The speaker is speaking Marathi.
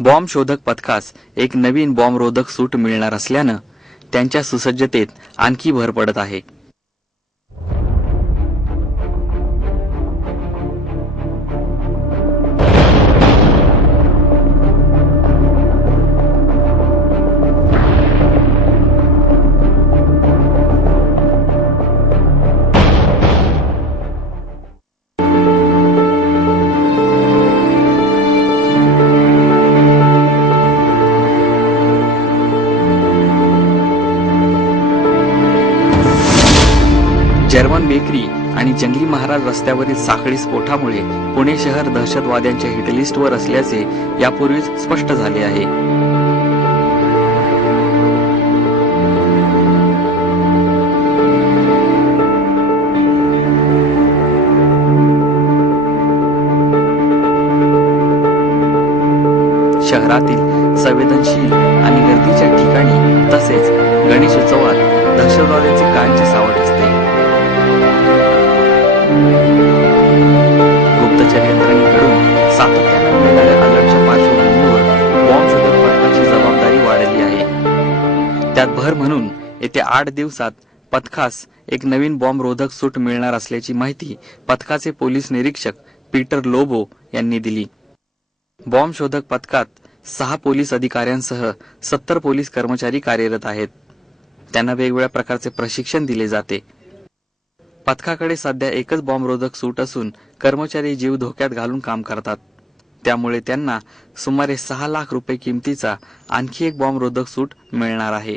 बॉम्ब शोधक पथकास एक नवीन बॉम्ब रोधक सूट मिळणार असल्यानं त्यांच्या सुसज्जतेत आणखी भर पडत आहे. जर्मन बेकरी आणि जंगली महाराज रस्त्यावरील साखळी स्फोटामुळे पुणे शहर दहशतवाद्यांच्या हिटलिस्टवर असल्याचे यापूर्वीच स्पष्ट झाले आहे. शहरातील संवेदनशील आणि गर्दीच्या ठिकाणी तसेच गणेश उत्सवात दहशतवाद्यांचे कायमचे सावट असते. सातत्यानं मिळणाऱ्या अलर्टच्या पार्श्वभूमीवर बॉम्ब शोधक पथकाची जबाबदारी वाढली आहे. त्यात भर म्हणून येत्या आठ दिवसात पथकास एक नवीन बॉम्ब रोधक सूट मिळणार असल्याची माहिती पथकाचे पोलीस निरीक्षक पीटर लोबो यांनी दिली. बॉम्ब शोधक पथकात सहा पोलीस अधिकाऱ्यांसह सत्तर पोलीस कर्मचारी कार्यरत आहेत. त्यांना वेगवेगळ्या प्रकारचे प्रशिक्षण दिले जाते. पथकाकडे सध्या एकच बॉम्बरोधक सूट असून कर्मचारी जीव धोक्यात घालून काम करतात. त्यामुळे त्यांना सुमारे सहा लाख रुपये किमतीचा आणखी एक बॉम्बरोधक सूट मिळणार आहे.